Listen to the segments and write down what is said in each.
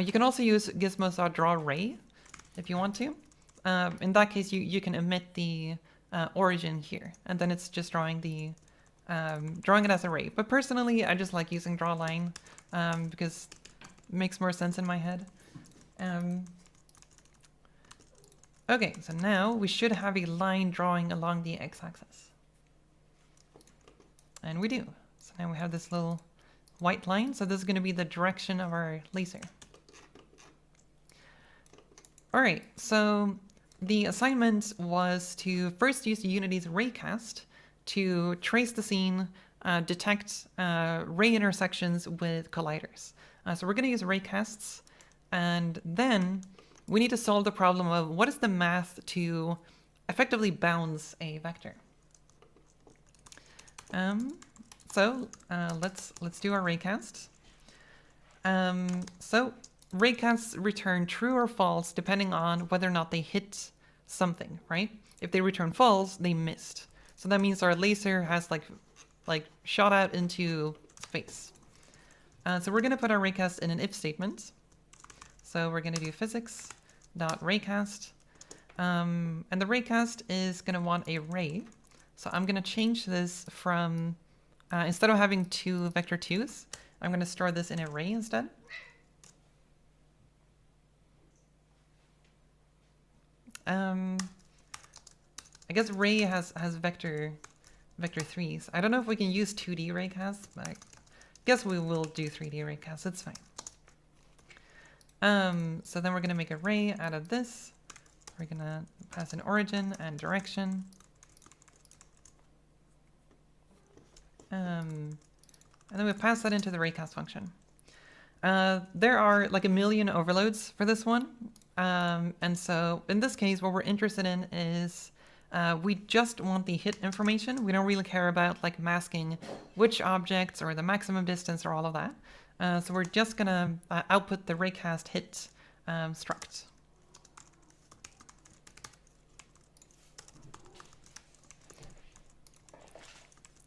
You can also use gizmos.drawArray if you want to. In that case, you can omit the origin here, and then it's just drawing it as array. But personally, I just like using drawLine because it makes more sense in my head. Okay, so now we should have a line drawing along the x-axis. And we do. So now we have this little white line. So this is going to be the direction of our laser. All right, so the assignment was to first use Unity's raycast to trace the scene, detect ray intersections with colliders. So we're going to use raycasts, and then we need to solve the problem of what is the math to effectively bounce a vector. So let's do our raycasts. So raycasts return true or false depending on whether or not they hit something, right? If they return false, they missed. So that means our laser has like shot out into space. So we're going to put our raycast in an if statement. So we're going to do physics.raycast. And the raycast is going to want a ray. So I'm going to change this from, instead of having two vector 2s, I'm going to store this in a ray instead. I guess ray has vector 3s. I don't know if we can use 2D raycasts, but I guess we will do 3D raycasts. It's fine. So then we're going to make a ray out of this. We're going to pass an origin and direction. And then we pass that into the raycast function. There are like a million overloads for this one. And so in this case, what we're interested in is we just want the hit information. We don't really care about like masking which objects or the maximum distance or all of that. So we're just going to output the raycast hit struct.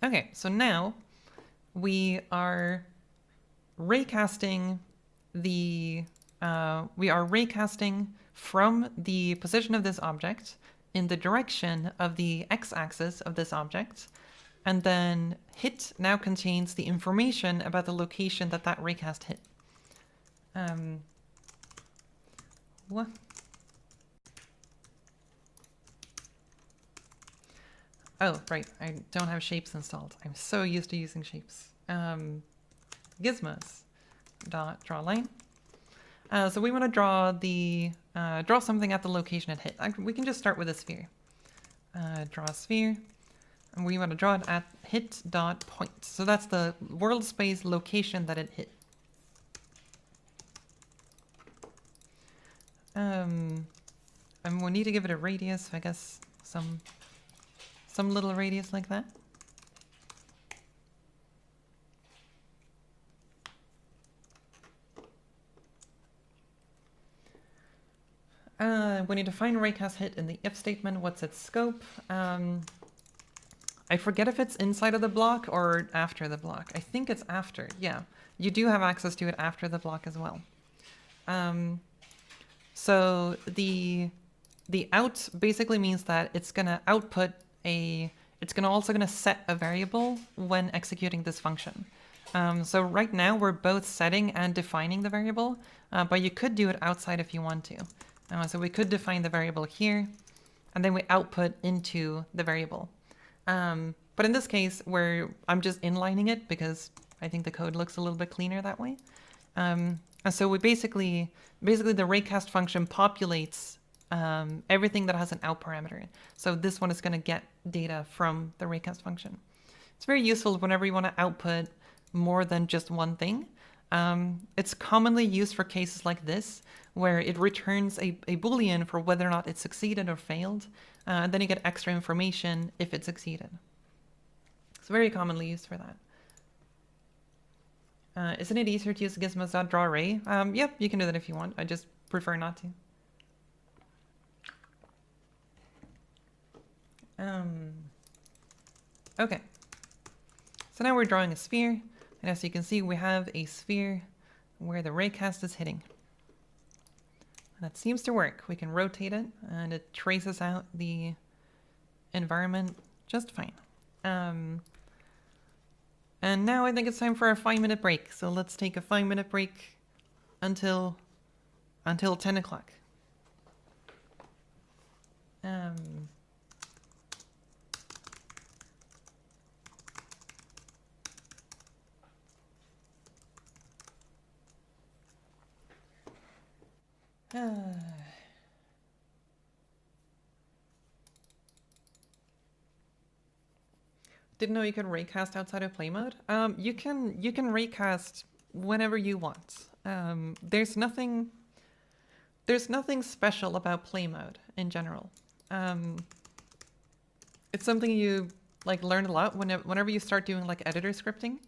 Okay, so now we are raycasting from the position of this object in the direction of the x-axis of this object, and then hit now contains the information about the location that that raycast hit. What? Oh, right, I don't have shapes installed. I'm so used to using shapes. Gizmos.drawLine. So we want to draw draw something at the location it hit. We can just start with a sphere. Draw a sphere, and we want to draw it at hit.point. So that's the world space location that it hit. And we'll need to give it a radius, I guess some little radius like that. We need to find raycast hit in the if statement. What's its scope? I forget if it's inside of the block or after the block. I think it's after. Yeah, you do have access to it after the block as well. So the out basically means that it's gonna output it's also gonna set a variable when executing this function. So right now we're both setting and defining the variable, but you could do it outside if you want to. So we could define the variable here, and then we output into the variable. But in this case, I'm just inlining it because I think the code looks a little bit cleaner that way. And so we basically the raycast function populates everything that has an out parameter. So this one is going to get data from the raycast function. It's very useful whenever you want to output more than just one thing. It's commonly used for cases like this, where it returns a Boolean for whether or not it succeeded or failed. And then you get extra information if it succeeded. It's very commonly used for that. Isn't it easier to use gizmos.drawArray? Yep, you can do that if you want. I just prefer not to. Okay. So now we're drawing a sphere. And as you can see, we have a sphere where the raycast is hitting. That seems to work. We can rotate it and it traces out the environment just fine. And now I think it's time for a 5-minute break. So let's take a 5-minute break until 10 o'clock. Didn't know you could raycast outside of play mode. You can raycast whenever you want. There's nothing special about play mode in general. It's something you like learn a lot whenever you start doing like editor scripting.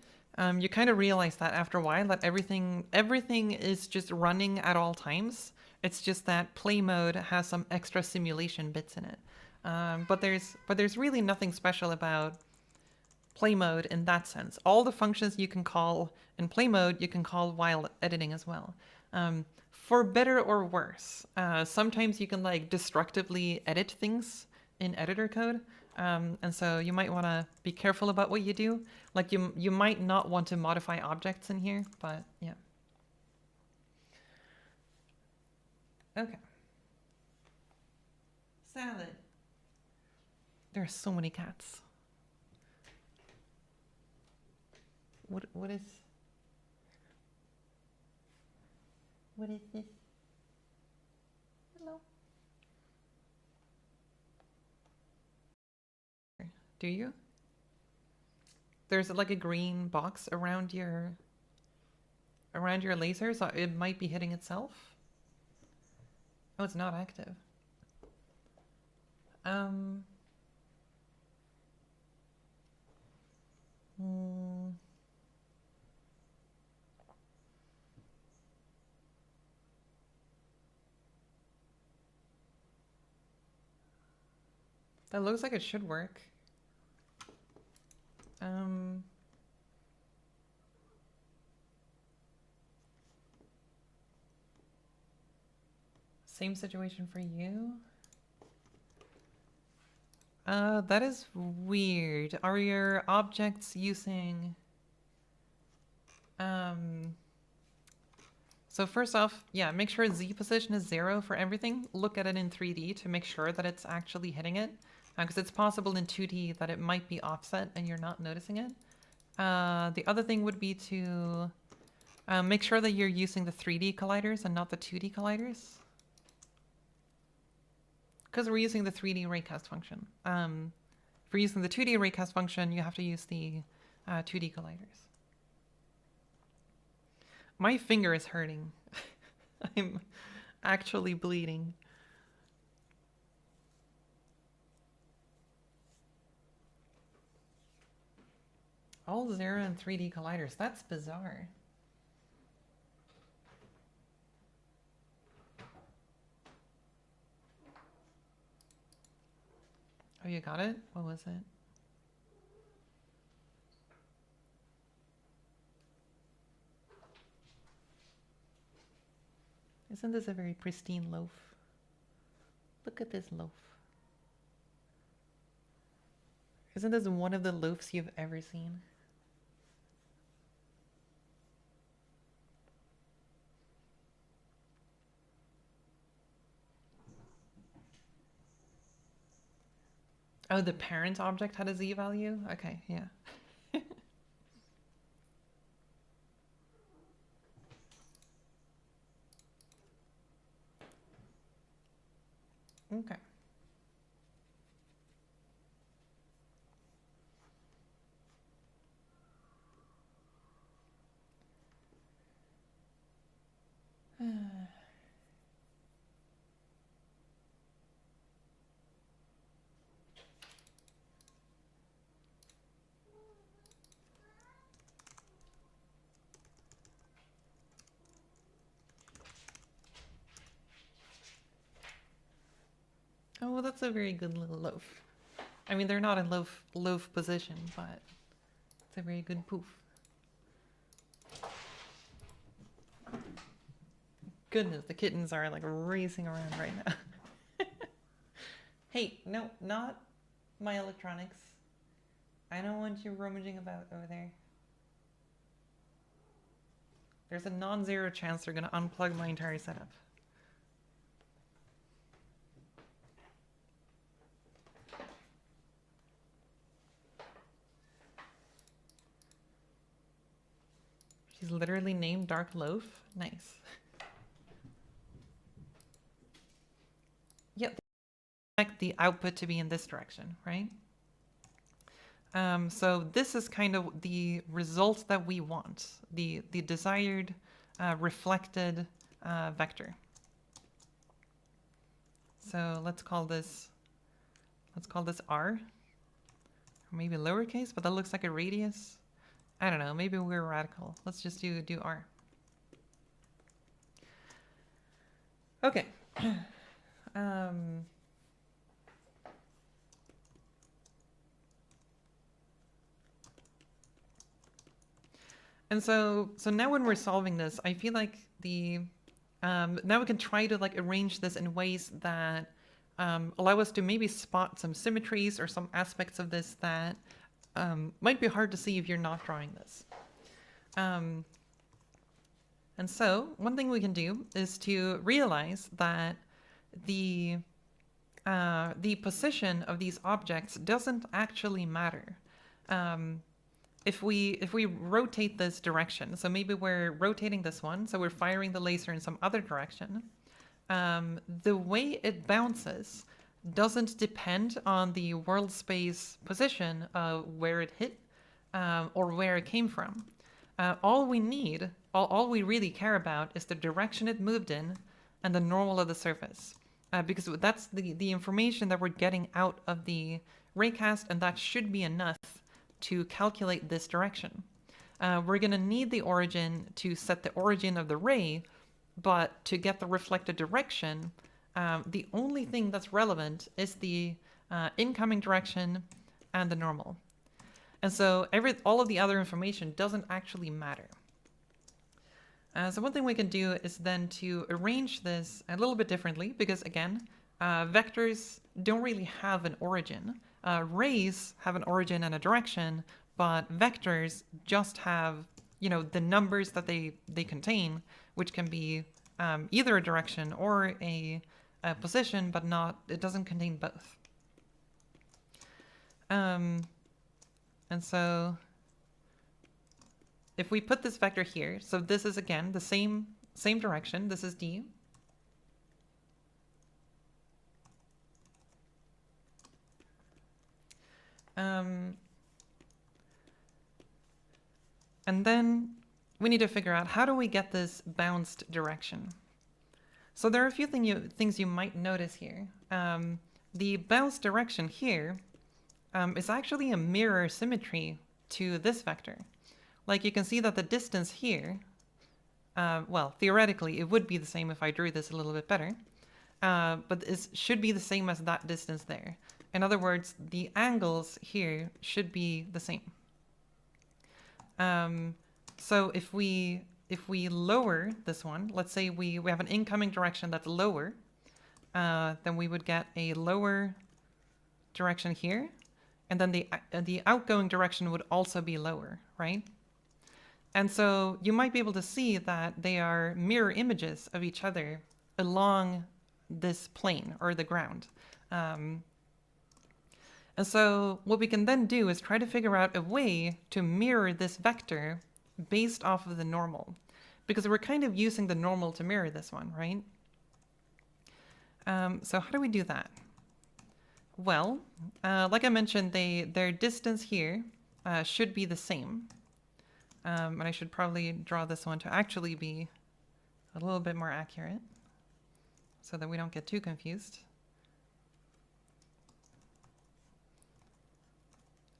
You kind of realize that after a while that everything is just running at all times. It's just that play mode has some extra simulation bits in it. But there's really nothing special about play mode in that sense. All the functions you can call in play mode, you can call while editing as well. For better or worse. Sometimes you can like destructively edit things in editor code. And so you might want to be careful about what you do. Like you might not want to modify objects in here, but yeah. Okay. Salad. There are so many cats. What is this? Hello. Do you? There's like a green box around your laser, so it might be hitting itself. Oh, it's not active. That looks like it should work. Same situation for you. That is weird. Are your objects using... So first off, yeah, make sure Z position is 0 for everything. Look at it in 3D to make sure that it's actually hitting it. Because it's possible in 2D that it might be offset and you're not noticing it. The other thing would be to make sure that you're using the 3D colliders and not the 2D colliders. Because we're using the 3D raycast function. If we're using the 2D raycast function, you have to use the 2D colliders. My finger is hurting. I'm actually bleeding. All 0 and 3D colliders. That's bizarre. Oh, you got it? What was it? Isn't this a very pristine loaf? Look at this loaf. Isn't this one of the loaves you've ever seen? Oh, the parent object had a Z value? Okay, yeah. Okay. Oh, well, that's a very good little loaf. I mean, they're not in loaf position, but it's a very good poof. goodness, the kittens are like racing around right now. Hey, no, not my electronics. I don't want you rummaging about over there. There's a non-zero chance they're gonna unplug my entire setup. She's literally named Dark Loaf. Nice. Yep. Expect the output to be in this direction, right? So this is kind of the result that we want, the desired reflected vector. So let's call this R, or maybe lowercase, but that looks like a radius. I don't know, maybe we're radical. Let's just do R. Okay. And so now when we're solving this, I feel like now we can try to like arrange this in ways that allow us to maybe spot some symmetries or some aspects of this that might be hard to see if you're not drawing this. And so one thing we can do is to realize that the position of these objects doesn't actually matter. If we rotate this direction, so maybe we're rotating this one, so we're firing the laser in some other direction, the way it bounces doesn't depend on the world space position of where it hit or where it came from. All we really care about is the direction it moved in and the normal of the surface, because that's the information that we're getting out of the raycast, and that should be enough to calculate this direction. We're going to need the origin to set the origin of the ray, but to get the reflected direction, the only thing that's relevant is the incoming direction and the normal. And so all of the other information doesn't actually matter. So one thing we can do is then to arrange this a little bit differently, because again, vectors don't really have an origin. Rays have an origin and a direction, but vectors just have, the numbers that they contain, which can be either a direction or a position, but it doesn't contain both. And so if we put this vector here, so this is again the same direction, this is D. And then we need to figure out, how do we get this bounced direction? So there are a few things you might notice here. The bounced direction here is actually a mirror symmetry to this vector. Like you can see that the distance here, well, theoretically, it would be the same if I drew this a little bit better, but it should be the same as that distance there. In other words, the angles here should be the same. So if we lower this one, let's say we have an incoming direction that's lower, then we would get a lower direction here, and then the outgoing direction would also be lower, right? And so you might be able to see that they are mirror images of each other along this plane or the ground. And so what we can then do is try to figure out a way to mirror this vector based off of the normal, because we're kind of using the normal to mirror this one, right? So how do we do that? Well, like I mentioned, their distance here should be the same. And I should probably draw this one to actually be a little bit more accurate so that we don't get too confused.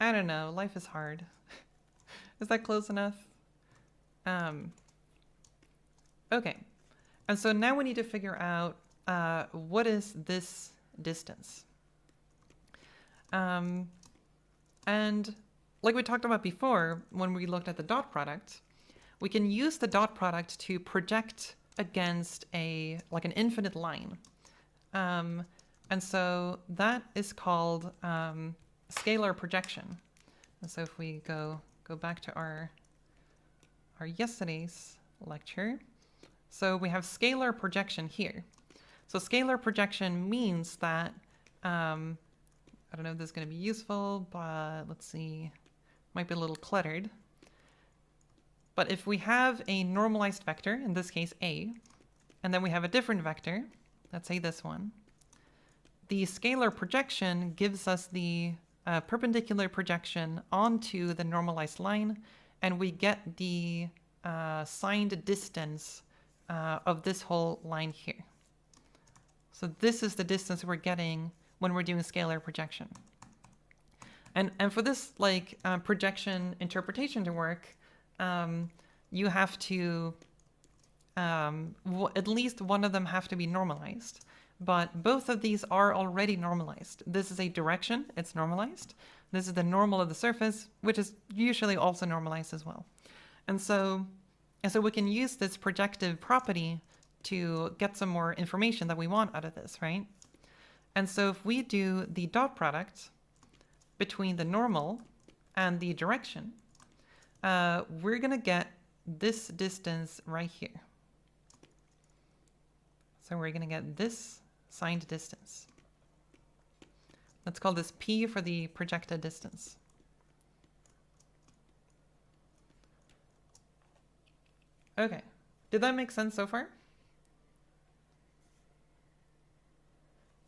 I don't know, life is hard. Is that close enough? Okay, and so now we need to figure out what is this distance? And like we talked about before, when we looked at the dot product, we can use the dot product to project against like an infinite line. And so that is called scalar projection. And so if we go back to our yesterday's lecture, so we have scalar projection here. So scalar projection means that, I don't know if this is going to be useful, but let's see, might be a little cluttered. But if we have a normalized vector, in this case A, and then we have a different vector, let's say this one, the scalar projection gives us the perpendicular projection onto the normalized line, and we get the signed distance of this whole line here. So this is the distance we're getting when we're doing scalar projection. And for this like projection interpretation to work, you have to, at least one of them have to be normalized. But both of these are already normalized. This is a direction, it's normalized. This is the normal of the surface, which is usually also normalized as well. And so we can use this projective property to get some more information that we want out of this, right? And so if we do the dot product between the normal and the direction, we're gonna get this distance right here. So we're gonna get this signed distance. Let's call this P for the projected distance. Okay, did that make sense so far?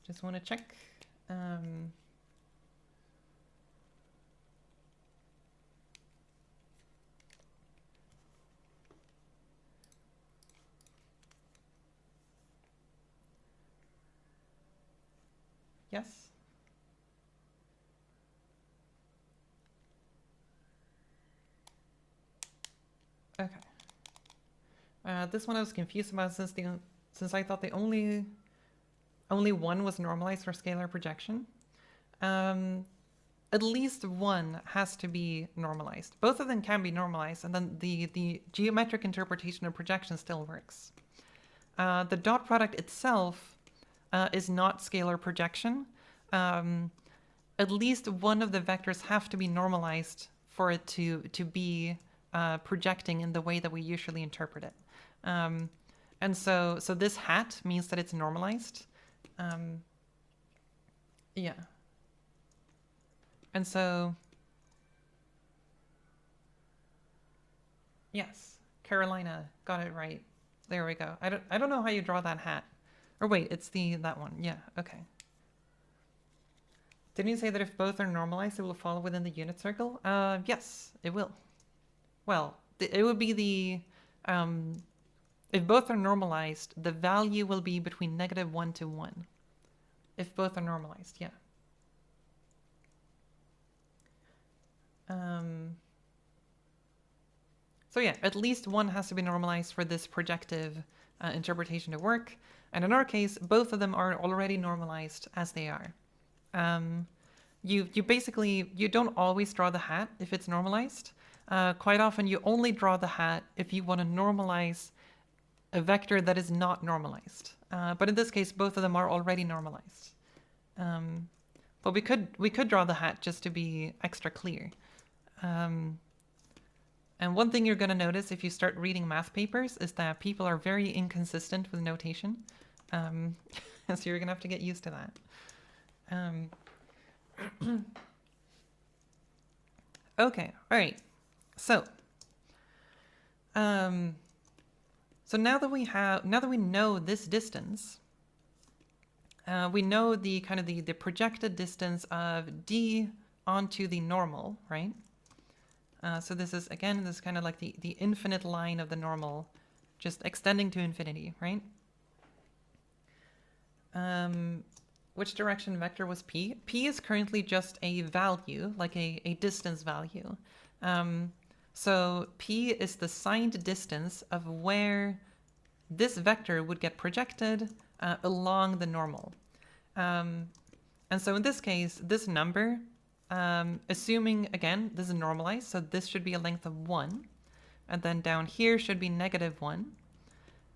Just want to check. Yes? Okay. This one I was confused about since I thought the only one was normalized for scalar projection. At least one has to be normalized. Both of them can be normalized, and then the geometric interpretation of projection still works. The dot product itself is not scalar projection. At least one of the vectors have to be normalized for it to be projecting in the way that we usually interpret it. And so this hat means that it's normalized. Yeah. And so, yes, Carolina got it right. There we go. I don't know how you draw that hat. Or wait, it's that one. Yeah, okay. Didn't you say that if both are normalized, it will fall within the unit circle? Yes, it will. Well, it would be the, if both are normalized, the value will be between -1 to 1. If both are normalized, yeah. So yeah, at least one has to be normalized for this projective interpretation to work. And in our case, both of them are already normalized as they are. You basically, you don't always draw the hat if it's normalized. Quite often you only draw the hat if you want to normalize a vector that is not normalized. But in this case, both of them are already normalized. But we could draw the hat just to be extra clear. And one thing you're going to notice if you start reading math papers is that people are very inconsistent with notation. So you're going to have to get used to that. Okay, all right. So, so now that we know this distance, we know the kind of the projected distance of D onto the normal, right? So this is, again, this is kind of like the infinite line of the normal, just extending to infinity, right? Which direction vector was P? P is currently just a value, like a distance value. So P is the signed distance of where this vector would get projected along the normal. And so in this case, this number, assuming, again, this is normalized, so this should be a length of 1. And then down here should be -1.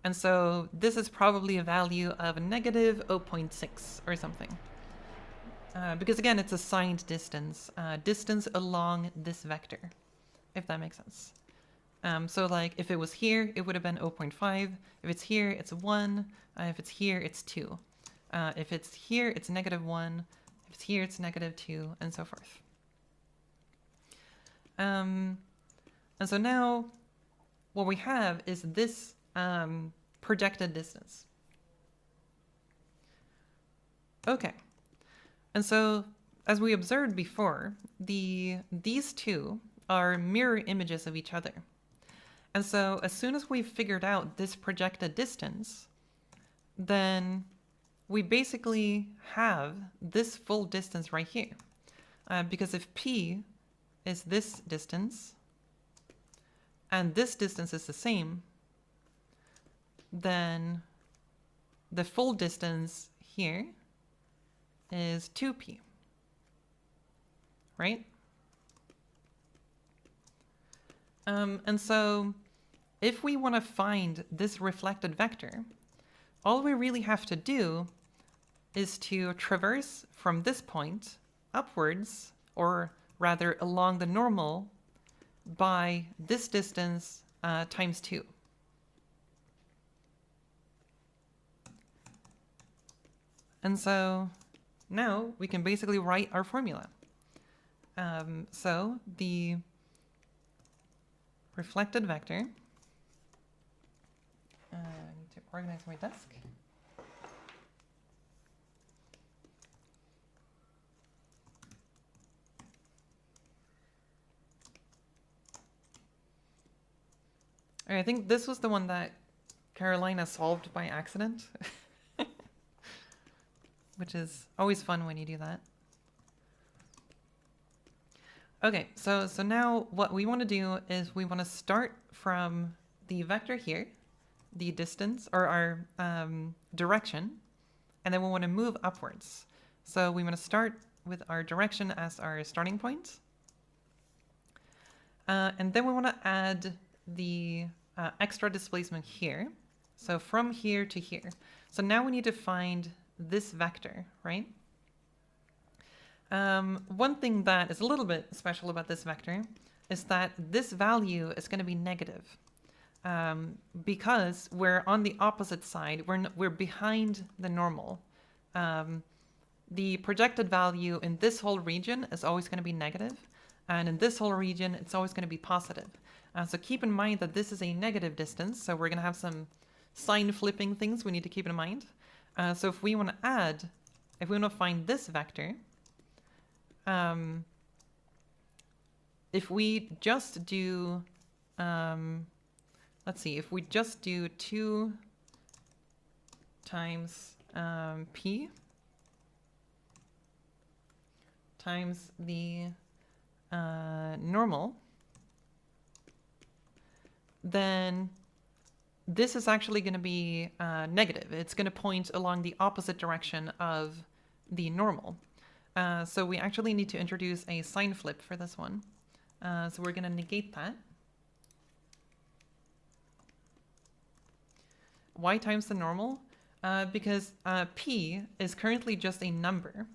And so this is probably a value of negative 0.6 or something. Because again, it's a signed distance, distance along this vector, if that makes sense. So like if it was here, it would have been 0.5. If it's here, it's 1. If it's here, it's 2. If it's here, it's negative 1. If it's here, it's negative 2, and so forth. And so now what we have is this projected distance. Okay. And so as we observed before, these two are mirror images of each other. And so as soon as we've figured out this projected distance, then we basically have this full distance right here. Because if P is this distance, and this distance is the same, then the full distance here is 2P, right? And so if we want to find this reflected vector, all we really have to do is to traverse from this point upwards, or rather along the normal, by this distance times 2. And so now we can basically write our formula. So the reflected vector, I need to organize my desk. I think this was the one that Carolina solved by accident, which is always fun when you do that. Okay, so now what we want to do is we want to start from the vector here, the distance, or our direction, and then we want to move upwards. So we want to start with our direction as our starting point. And then we want to add the extra displacement here. So from here to here. So now we need to find this vector, right? One thing that is a little bit special about this vector is that this value is going to be negative. Because we're on the opposite side, we're behind the normal. The projected value in this whole region is always going to be negative, and in this whole region, it's always going to be positive. So keep in mind that this is a negative distance, so we're going to have some sign flipping things we need to keep in mind. So if we want to find this vector, if we just do, let's see, if we just do 2 times P times the normal, then this is actually going to be negative. It's going to point along the opposite direction of the normal. So we actually need to introduce a sign flip for this one. So we're going to negate that. Why times the normal? Because P is currently just a number.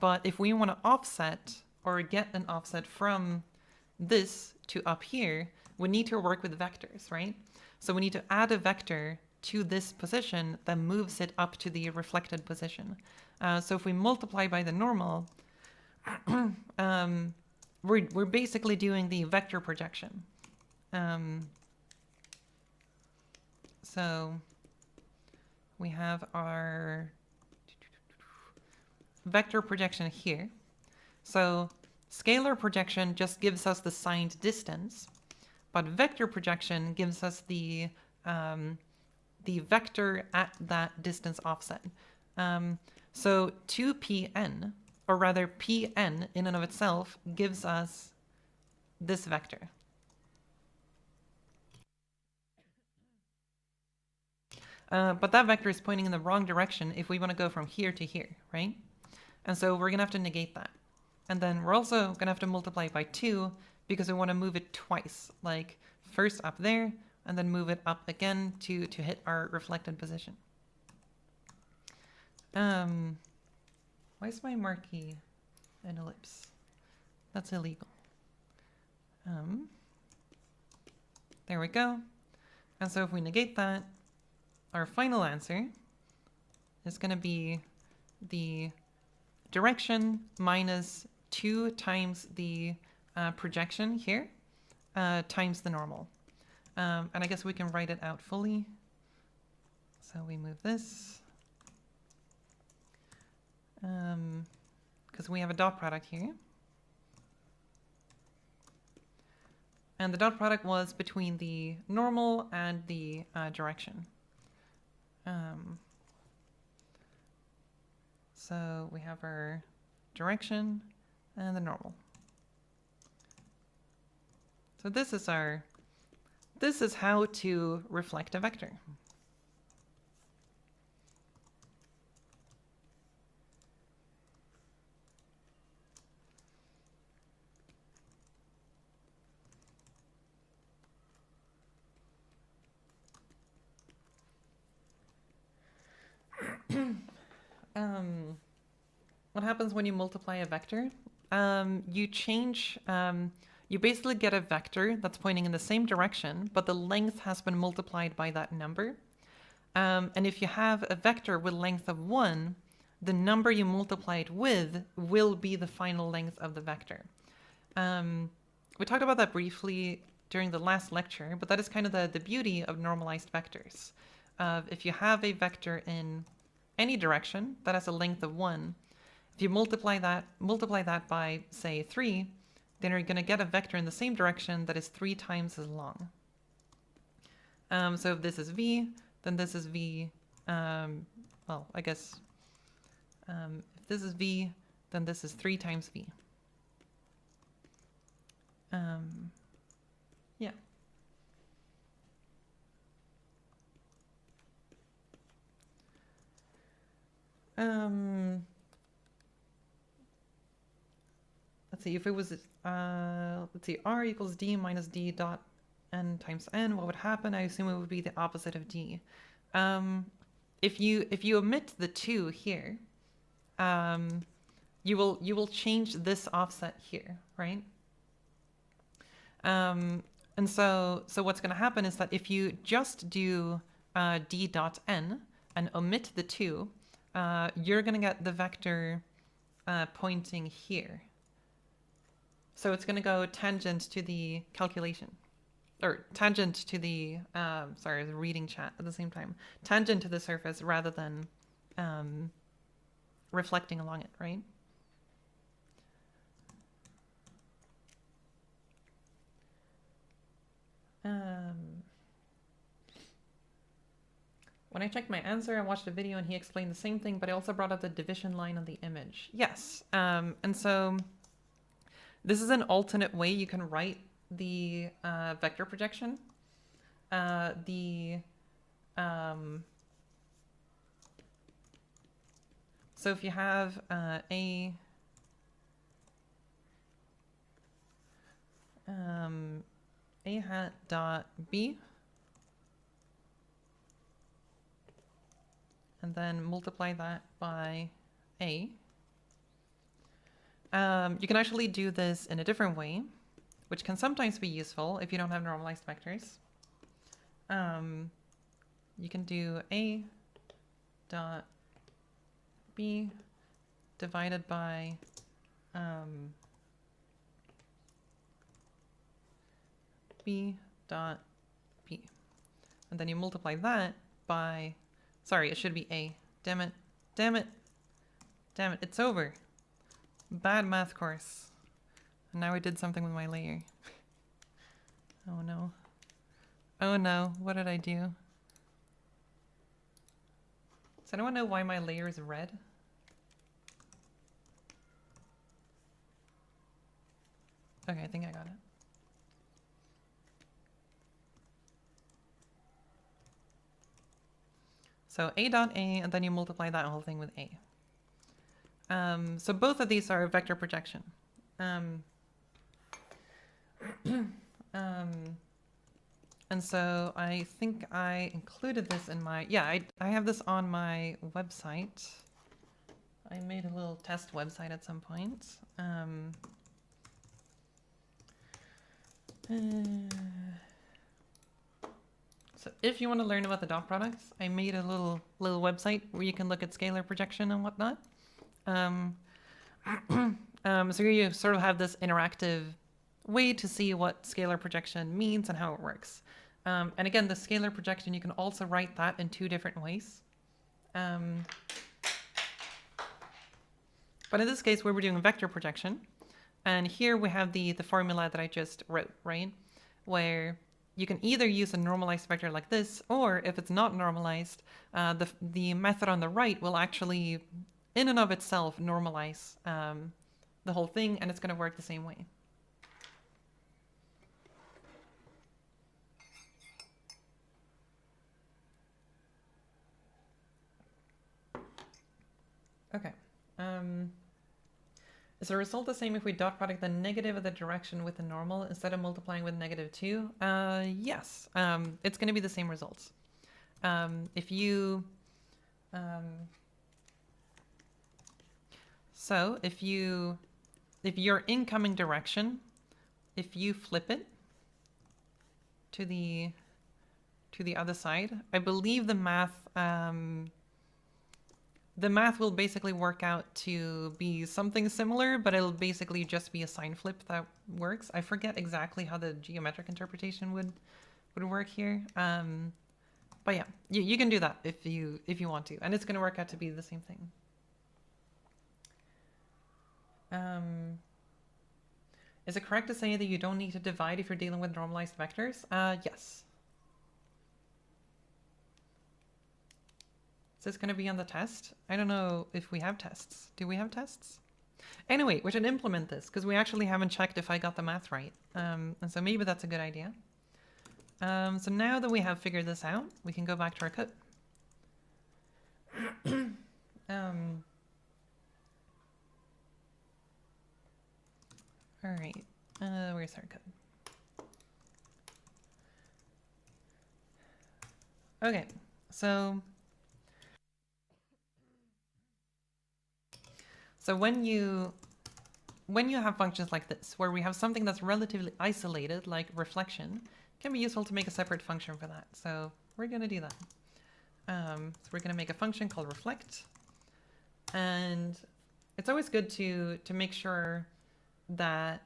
But if we want to offset or get an offset from this to up here, we need to work with vectors, right? So we need to add a vector to this position that moves it up to the reflected position. So if we multiply by the normal, we're basically doing the vector projection. So we have our vector projection here. So scalar projection just gives us the signed distance, but vector projection gives us the vector at that distance offset. So 2pn, or rather pn in and of itself, gives us this vector. But that vector is pointing in the wrong direction if we want to go from here to here, right? And so we're going to have to negate that. And then we're also going to have to multiply by 2 because we want to move it twice. Like first up there, and then move it up again to hit our reflected position. Why is my marquee an ellipse? That's illegal. There we go. And so if we negate that, our final answer is going to be the direction minus 2 times the projection here times the normal. And I guess we can write it out fully. So we move this. Because we have a dot product here. And the dot product was between the normal and the direction. So we have our direction and the normal. So this is how to reflect a vector. What happens when you multiply a vector? You basically get a vector that's pointing in the same direction, but the length has been multiplied by that number. And if you have a vector with length of 1, the number you multiply it with will be the final length of the vector. We talked about that briefly during the last lecture, but that is kind of the beauty of normalized vectors. If you have a vector in any direction that has a length of 1, if you multiply that by, say, 3, then you're going to get a vector in the same direction that is 3 times as long. So if this is v, then this is v. Well, I guess if this is v, then this is 3 times v. Yeah. Let's see, if it was, let's see, r equals d minus d dot n times n, what would happen? I assume it would be the opposite of d. If you omit the 2 here, you will change this offset here, right? And so what's going to happen is that if you just do d dot n and omit the 2, you're going to get the vector pointing here. So it's going to go tangent to the calculation, or tangent to the, sorry, I was reading chat at the same time, tangent to the surface rather than reflecting along it, right? When I checked my answer, I watched a video and he explained the same thing, but I also brought up the division line on the image. Yes, and so this is an alternate way you can write the vector projection. So if you have a hat dot b, and then multiply that by a. You can actually do this in a different way, which can sometimes be useful if you don't have normalized vectors. You can do a dot b divided by b dot p. And then you multiply that by, sorry, it should be a. Damn it, damn it, damn it, it's over. Bad math course. And now I did something with my layer. Oh no. Oh no, what did I do? Does anyone know why my layer is red? Okay, I think I got it. So a dot a, and then you multiply that whole thing with a. So both of these are a vector projection. And And so I think I included this in my, yeah, I have this on my website. I made a little test website at some point. So if you want to learn about the dot products, I made a little website where you can look at scalar projection and whatnot. So here you sort of have this interactive way to see what scalar projection means and how it works. And again, the scalar projection, you can also write that in two different ways. But in this case, where we're doing vector projection, and here we have the formula that I just wrote, right? Where you can either use a normalized vector like this, or if it's not normalized, the method on the right will actually, in and of itself, normalize the whole thing, and it's going to work the same way. Okay. Is the result the same if we dot product the negative of the direction with the normal instead of multiplying with -2? Yes, it's going to be the same results. If you... so if your incoming direction, if you flip it to the other side, I believe the math will basically work out to be something similar, but it'll basically just be a sign flip that works. I forget exactly how the geometric interpretation would work here. But yeah, you can do that if you want to, and it's going to work out to be the same thing. Is it correct to say that you don't need to divide if you're dealing with normalized vectors? Yes. Is this going to be on the test? I don't know if we have tests. Do we have tests? Anyway, we should implement this because we actually haven't checked if I got the math right. And so maybe that's a good idea. So now that we have figured this out, we can go back to our code. All right, where's our code? Okay, so when you have functions like this, where we have something that's relatively isolated, like reflection, it can be useful to make a separate function for that. So we're going to do that. So we're going to make a function called reflect. And it's always good to make sure that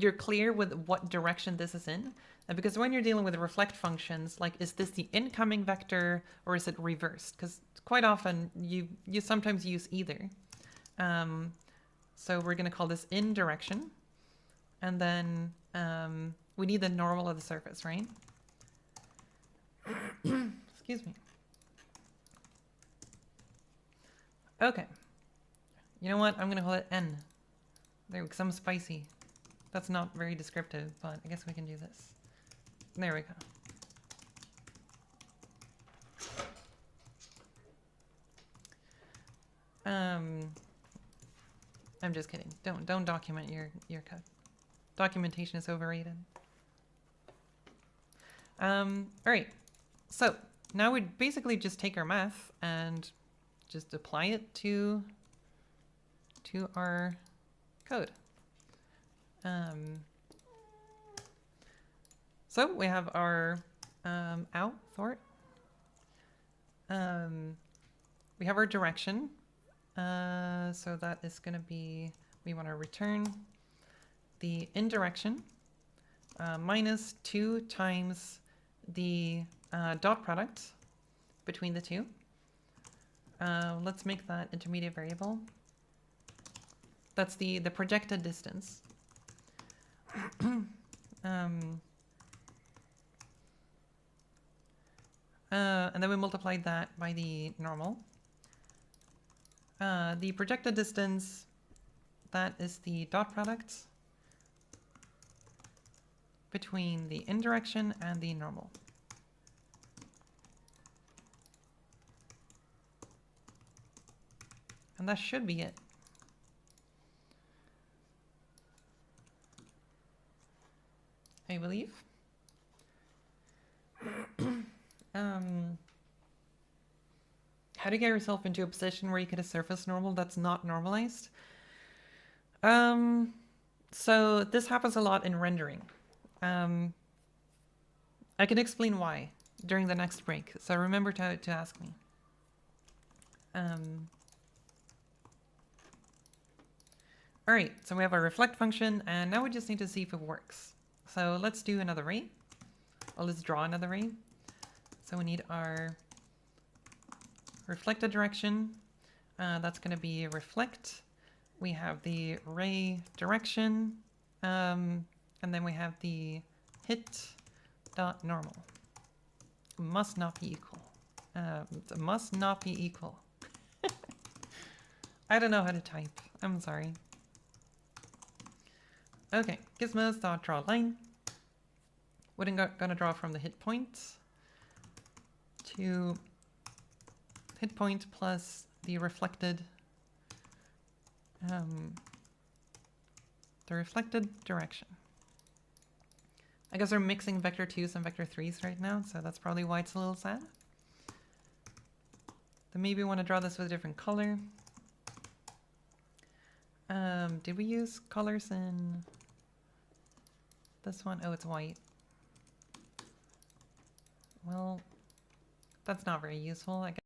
you're clear with what direction this is in. Because when you're dealing with reflect functions, like, is this the incoming vector or is it reversed? Because quite often you sometimes use either. So we're going to call this in direction. And then we need the normal of the surface, right? Excuse me. Okay. You know what? I'm going to call it n. There, because I'm spicy. That's not very descriptive, but I guess we can do this. There we go. I'm just kidding. Don't document your code. Documentation is overrated. All right. So now we basically just take our math and just apply it to our code. So we have our out thwart. We have our direction. So that is going to be, we want to return the in direction minus 2 times the dot product between the two. Let's make that intermediate variable. That's the projected distance. And then we multiplied that by the normal. The projected distance, that is the dot product between the in direction and the normal. And that should be it. I believe. how to get yourself into a position where you get a surface normal that's not normalized. So this happens a lot in rendering. I can explain why during the next break, so remember to ask me. All right, so we have our reflect function, and now we just need to see if it works. So let's do another ray. Well, let's draw another ray. So we need our reflected direction. That's going to be reflect. We have the ray direction, and then we have the hit dot normal. Must not be equal. Must not be equal. I don't know how to type. I'm sorry. Okay, gizmos dot draw line. We're gonna draw from the hit point to hit point plus the reflected direction. I guess we're mixing vector 2s and vector 3s right now, so that's probably why it's a little sad. Then maybe we want to draw this with a different color. Did we use colors in this one? Oh, it's white. Well, that's not very useful, I guess.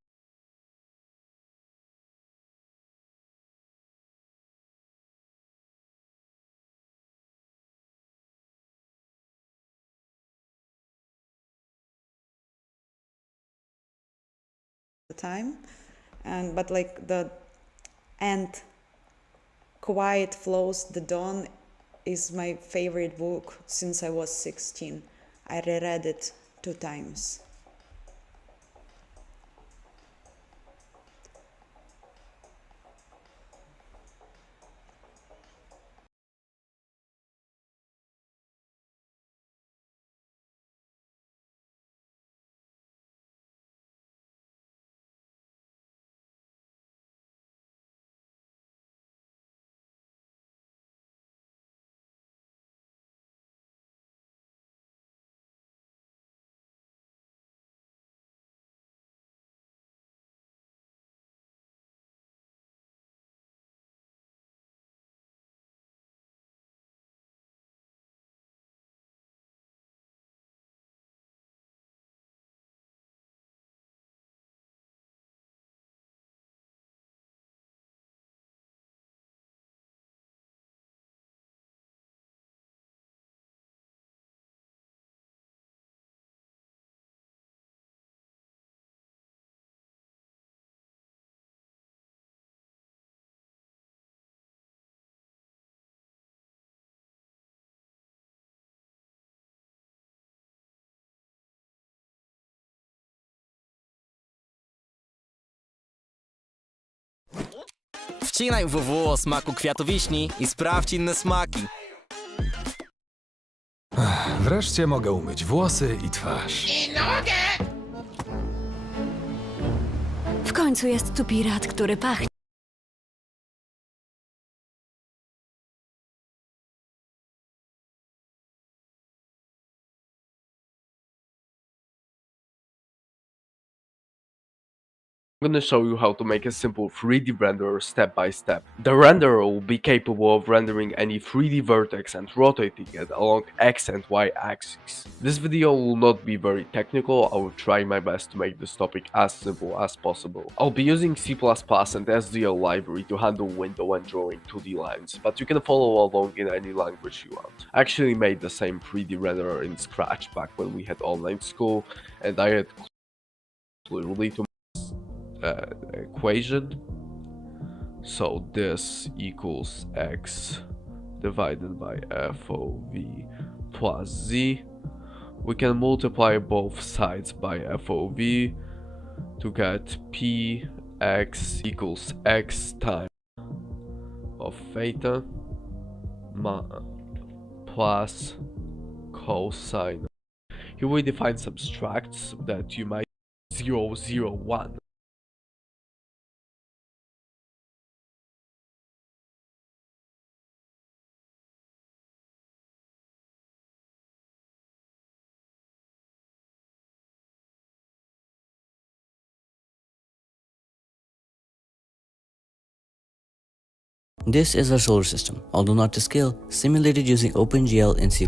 The time, but like the end quiet flows the dawn is my favorite book since I was 16. I reread it 2 times. Wcinaj www o smaku kwiatowiśni i sprawdź inne smaki. Wreszcie mogę umyć włosy i twarz. W końcu jest tu pirat, który pachnie. I'm going to show you how to make a simple 3D renderer step by step. The renderer will be capable of rendering any 3D vertex and rotating it along X and Y axes. This video will not be very technical, I will try my best to make this topic as simple as possible. I'll be using C++ and SDL library to handle window when drawing 2D lines, but you can follow along in any language you want. I actually made the same 3D renderer in Scratch back when we had online school, and I had clearly to equation. So this equals x divided by FOV plus z. We can multiply both sides by FOV to get px equals x times of theta plus cosine. Here we define subtracts that you might 0, 0, 1. This is our solar system, although not to scale, simulated using OpenGL in C++.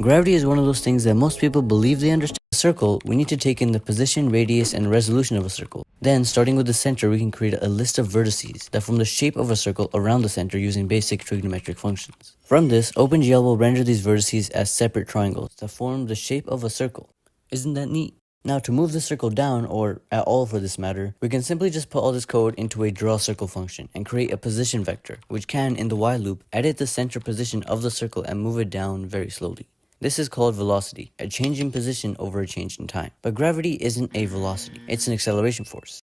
Gravity is one of those things that most people believe they understand. A circle, we need to take in the position, radius, and resolution of a circle. Then, starting with the center, we can create a list of vertices that form the shape of a circle around the center using basic trigonometric functions. From this, OpenGL will render these vertices as separate triangles that form the shape of a circle. Isn't that neat? Now to move the circle down, or at all for this matter, we can simply just put all this code into a draw circle function and create a position vector, which can, in the while loop, edit the center position of the circle and move it down very slowly. This is called velocity, a change in position over a change in time. But gravity isn't a velocity, it's an acceleration force.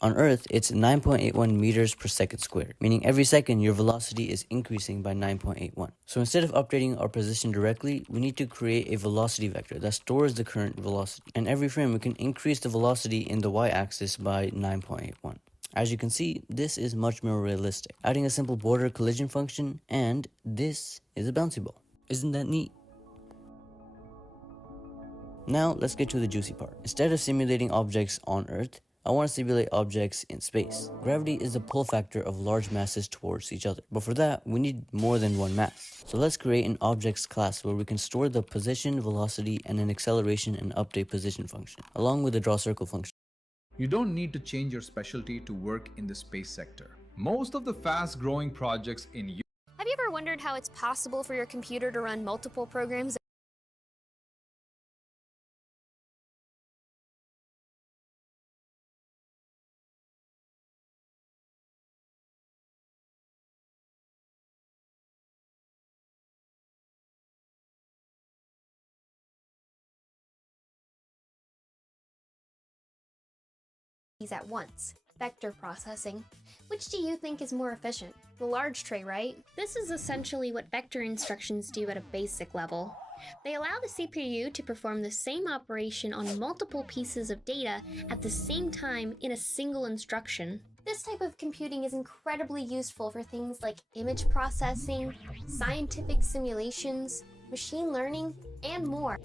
On Earth, it's 9.81 meters per second squared, meaning every second your velocity is increasing by 9.81. So instead of updating our position directly, we need to create a velocity vector that stores the current velocity. And every frame we can increase the velocity in the y-axis by 9.81. As you can see, this is much more realistic, adding a simple border collision function, and this is a bouncy ball. Isn't that neat? Now let's get to the juicy part. Instead of simulating objects on Earth, I want to simulate objects in space. Gravity is the pull factor of large masses towards each other, but for that, we need more than one mass. So let's create an objects class where we can store the position, velocity, and an acceleration and update position function, along with the draw circle function. You don't need to change your specialty to work in the space sector. Most of the fast-growing projects in Have you ever wondered how it's possible for your computer to run multiple programs? At once. Vector processing. Which do you think is more efficient? The large tray, right? This is essentially what vector instructions do at a basic level. They allow the CPU to perform the same operation on multiple pieces of data at the same time in a single instruction. This type of computing is incredibly useful for things like image processing, scientific simulations, machine learning, and more.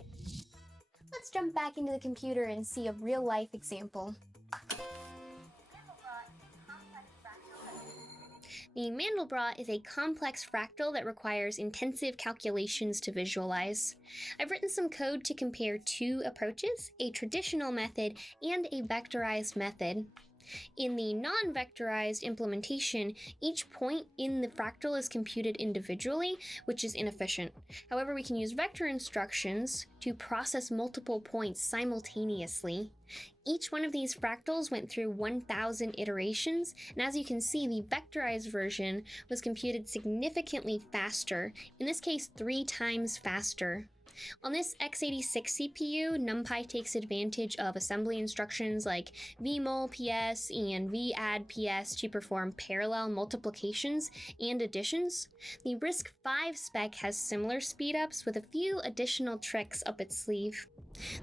Let's jump back into the computer and see a real-life example. The Mandelbrot is a complex fractal that requires intensive calculations to visualize. I've written some code to compare two approaches, a traditional method and a vectorized method. In the non-vectorized implementation, each point in the fractal is computed individually, which is inefficient. However, we can use vector instructions to process multiple points simultaneously. Each one of these fractals went through 1,000 iterations, and as you can see, the vectorized version was computed significantly faster, in this case 3 times faster. On this x86 CPU, NumPy takes advantage of assembly instructions like vmul_ps and vadd_ps to perform parallel multiplications and additions. The RISC-V spec has similar speedups with a few additional tricks up its sleeve.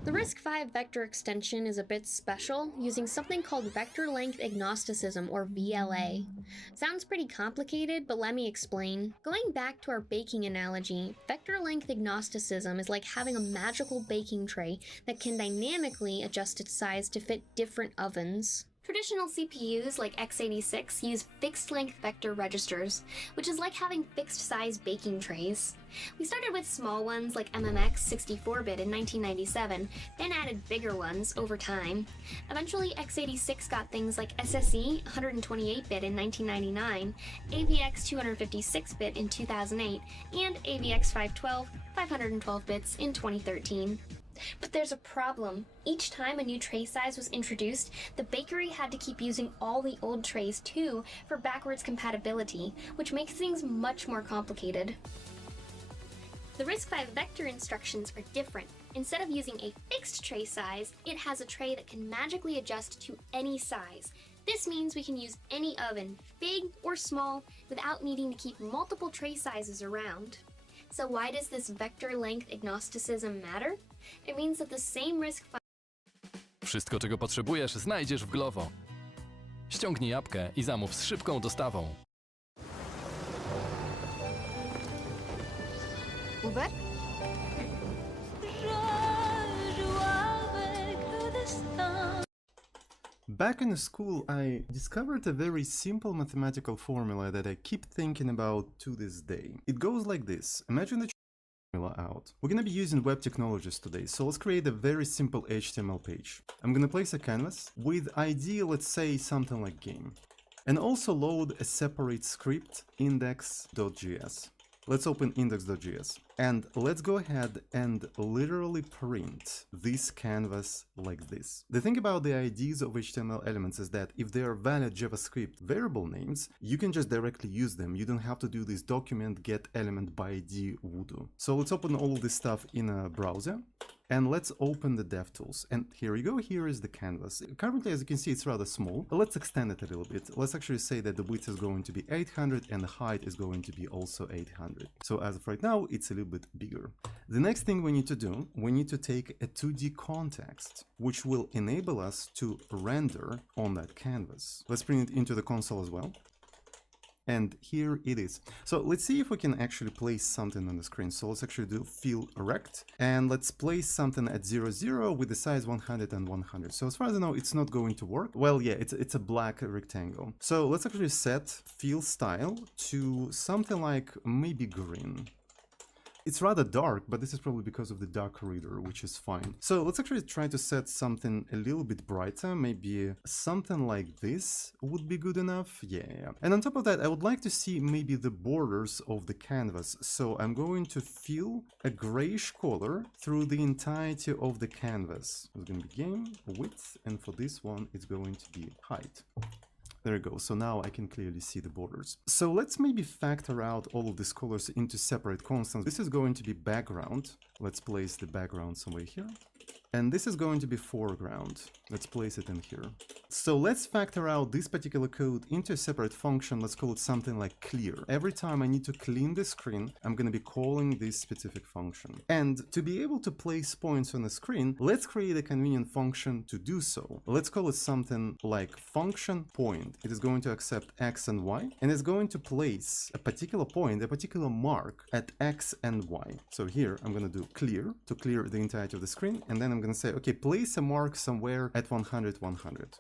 The RISC-V vector extension is a bit special, using something called vector length agnosticism, or VLA. Sounds pretty complicated, but let me explain. Going back to our baking analogy, vector length agnosticism is like having a magical baking tray that can dynamically adjust its size to fit different ovens. Traditional CPUs like x86 use fixed-length vector registers, which is like having fixed-size baking trays. We started with small ones like MMX 64-bit in 1997, then added bigger ones over time. Eventually, x86 got things like SSE 128-bit in 1999, AVX 256-bit in 2008, and AVX 512 512 bits in 2013. But there's a problem. Each time a new tray size was introduced, the bakery had to keep using all the old trays too for backwards compatibility, which makes things much more complicated. The RISC-V vector instructions are different. Instead of using a fixed tray size, it has a tray that can magically adjust to any size. This means we can use any oven, big or small, without needing to keep multiple tray sizes around. So why does this vector length agnosticism matter? It means that the same RISC-V. Wszystko, czego potrzebujesz, znajdziesz w Glovo. Ściągnij apkę i zamów z szybką dostawą. Uber? Back in school, I discovered a very simple mathematical formula that I keep thinking about to this day. It goes like this. Imagine the formula out. We're going to be using web technologies today, so let's create a very simple HTML page. I'm going to place a canvas with ID, let's say something like game, and also load a separate script, index.js. Let's open index.js and let's go ahead and literally print this canvas like this. The thing about the IDs of HTML elements is that if they are valid JavaScript variable names, you can just directly use them. You don't have to do this document get element by ID voodoo. So let's open all of this stuff in a browser. And let's open the DevTools. And here we go, here is the canvas. Currently, as you can see, it's rather small. Let's extend it a little bit. Let's actually say that the width is going to be 800 and the height is going to be also 800. So as of right now, it's a little bit bigger. The next thing we need to do, we need to take a 2D context, which will enable us to render on that canvas. Let's bring it into the console as well. And here it is. So let's see if we can actually place something on the screen. So let's actually do fill rect and let's place something at 0, 0 with the size 100 and 100. So as far as I know, it's not going to work. Well, yeah, it's a black rectangle. So let's actually set fill style to something like maybe green. It's rather dark, but this is probably because of the dark reader, which is fine. So let's actually try to set something a little bit brighter. Maybe something like this would be good enough. Yeah. And on top of that, I would like to see maybe the borders of the canvas. So I'm going to fill a grayish color through the entirety of the canvas. It's going to be game, width, and for this one, it's going to be height. There we go, so now I can clearly see the borders. So let's maybe factor out all of these colors into separate constants. This is going to be background. Let's place the background somewhere here. And this is going to be foreground. Let's place it in here. So let's factor out this particular code into a separate function. Let's call it something like clear. Every time I need to clean the screen, I'm going to be calling this specific function. And to be able to place points on the screen, let's create a convenient function to do so. Let's call it something like function point. It is going to accept x and y, and it's going to place a particular point, a particular mark at x and y. So here I'm going to do clear to clear the entirety of the screen, and then I'm going to say, okay, place a mark somewhere at 100, 100.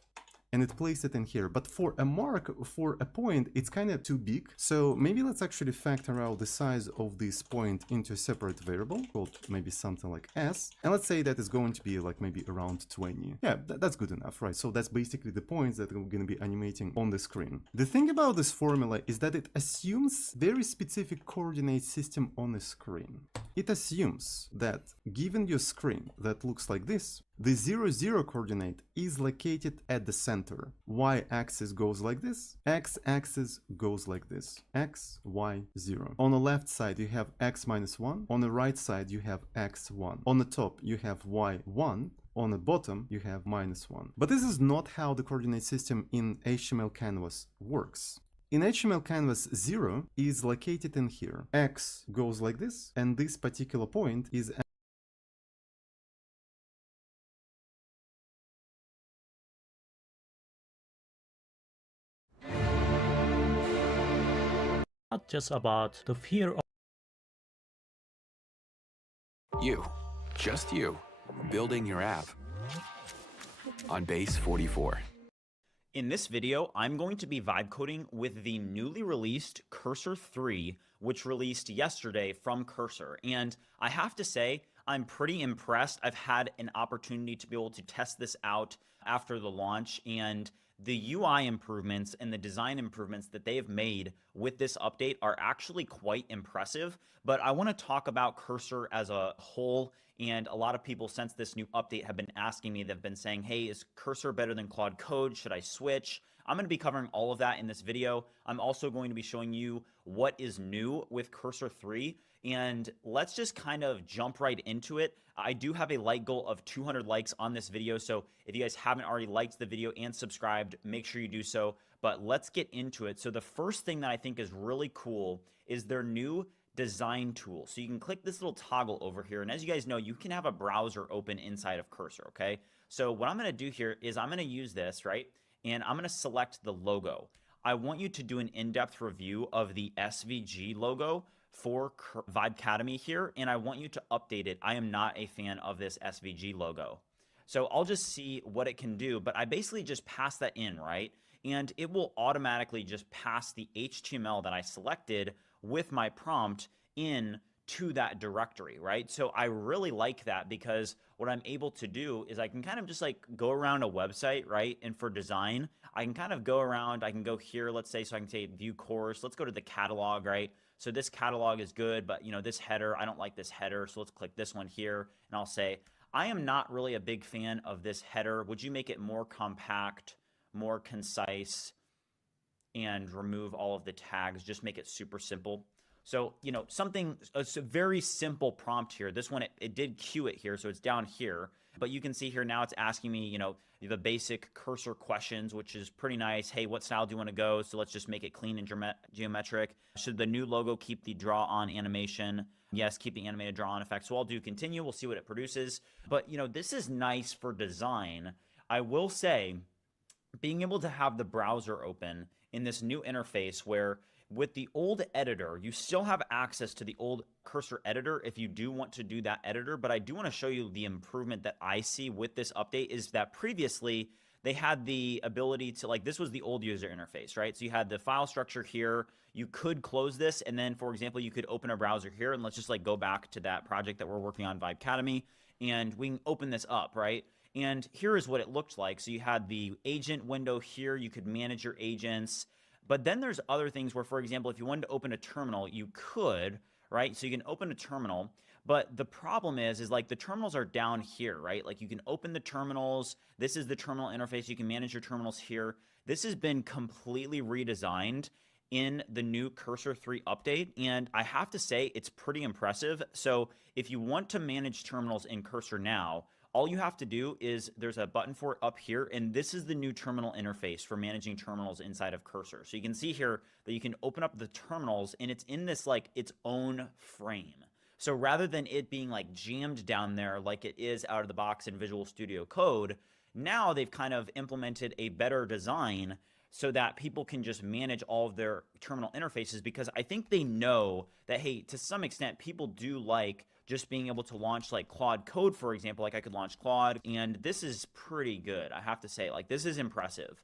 And it placed it in here. But for a mark, for a point, it's kind of too big. So maybe let's actually factor out the size of this point into a separate variable called maybe something like s. And let's say that is going to be like maybe around 20. Yeah, that's good enough, right? So that's basically the points that we're going to be animating on the screen. The thing about this formula is that it assumes very specific coordinate system on the screen. It assumes that given your screen that looks like this, the 0, 0 coordinate is located at the center. Y-axis goes like this, x-axis goes like this. X, Y, 0. On the left side, you have x minus 1. On the right side, you have x, 1. On the top, you have y, 1. On the bottom, you have minus 1. But this is not how the coordinate system in HTML canvas works. In HTML canvas, 0 is located in here. X goes like this, and this particular point is not just about the fear of you, just you, building your app on base 44. In this video, I'm going to be vibe coding with the newly released Cursor 3, which released yesterday from Cursor. And I have to say, I'm pretty impressed. I've had an opportunity to be able to test this out after the launch, and the UI improvements and the design improvements that they have made with this update are actually quite impressive. But I want to talk about Cursor as a whole, and a lot of people since this new update have been asking me, they've been saying, hey, is Cursor better than Claude Code? Should I switch? I'm going to be covering all of that in this video. I'm also going to be showing you what is new with Cursor 3, and let's just kind of jump right into it. I do have a like goal of 200 likes on this video, so if you guys haven't already liked the video and subscribed, make sure you do so. But let's get into it. So the first thing that I think is really cool is their new design tool. So you can click this little toggle over here, and as you guys know, you can have a browser open inside of Cursor, okay? So what I'm going to do here is I'm going to use this, right? And I'm going to select the logo. I want you to do an in-depth review of the SVG logo for Vibecoding here, and I want you to update it. I am not a fan of this SVG logo. So I'll just see what it can do, but I basically just pass that in, right? And it will automatically just pass the HTML that I selected with my prompt in to that directory, right? So I really like that because what I'm able to do is I can kind of just like go around a website, right? And for design, I can kind of go around, I can go here, let's say, so I can say view course, let's go to the catalog, right? So this catalog is good, but you know, this header, I don't like this header. So let's click this one here and I'll say, I am not really a big fan of this header. Would you make it more compact, more concise, and remove all of the tags? Just make it super simple. So, you know, it's a very simple prompt here. This one, it did queue it here, so it's down here. But you can see here now it's asking me, you know, the basic cursor questions, which is pretty nice. Hey, what style do you want to go? So let's just make it clean and geometric. Should the new logo keep the draw on animation? Yes, keep the animated draw on effect. So I'll do continue. We'll see what it produces. But, you know, this is nice for design. I will say, being able to have the browser open in this new interface where with the old editor, you still have access to the old cursor editor if you do want to do that editor, but I do want to show you the improvement that I see with this update is that previously they had the ability to, like, this was the old user interface, right? So you had the file structure here, you could close this, and then, for example, you could open a browser here, and let's just like go back to that project that we're working on, Vibecoding, and we can open this up, right? And here is what it looked like. So you had the agent window here, you could manage your agents. But then there's other things where, for example, if you wanted to open a terminal, you could, right? So you can open a terminal, but the problem is like the terminals are down here, right? Like you can open the terminals. This is the terminal interface. You can manage your terminals here. This has been completely redesigned in the new Cursor 3 update, and I have to say it's pretty impressive. So if you want to manage terminals in Cursor now, all you have to do is there's a button for it up here, and this is the new terminal interface for managing terminals inside of Cursor. So you can see here that you can open up the terminals, and it's in this like its own frame. So rather than it being like jammed down there like it is out of the box in Visual Studio Code, now they've kind of implemented a better design so that people can just manage all of their terminal interfaces, because I think they know that, hey, to some extent, people do like just being able to launch like Claude Code, for example. Like I could launch Claude, and this is pretty good, I have to say. Like, this is impressive.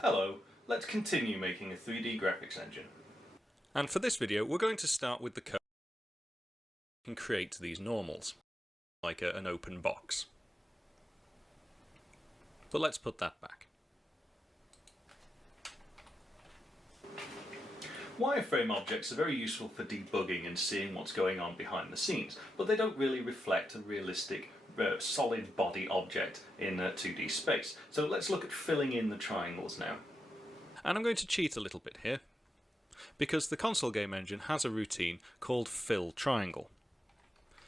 Hello, let's continue making a 3D graphics engine. And for this video, we're going to start with the code and create these normals, like an open box. But let's put that back. Wireframe objects are very useful for debugging and seeing what's going on behind the scenes, but they don't really reflect a realistic solid body object in 2D space. So let's look at filling in the triangles now. And I'm going to cheat a little bit here, because the console game engine has a routine called fill triangle.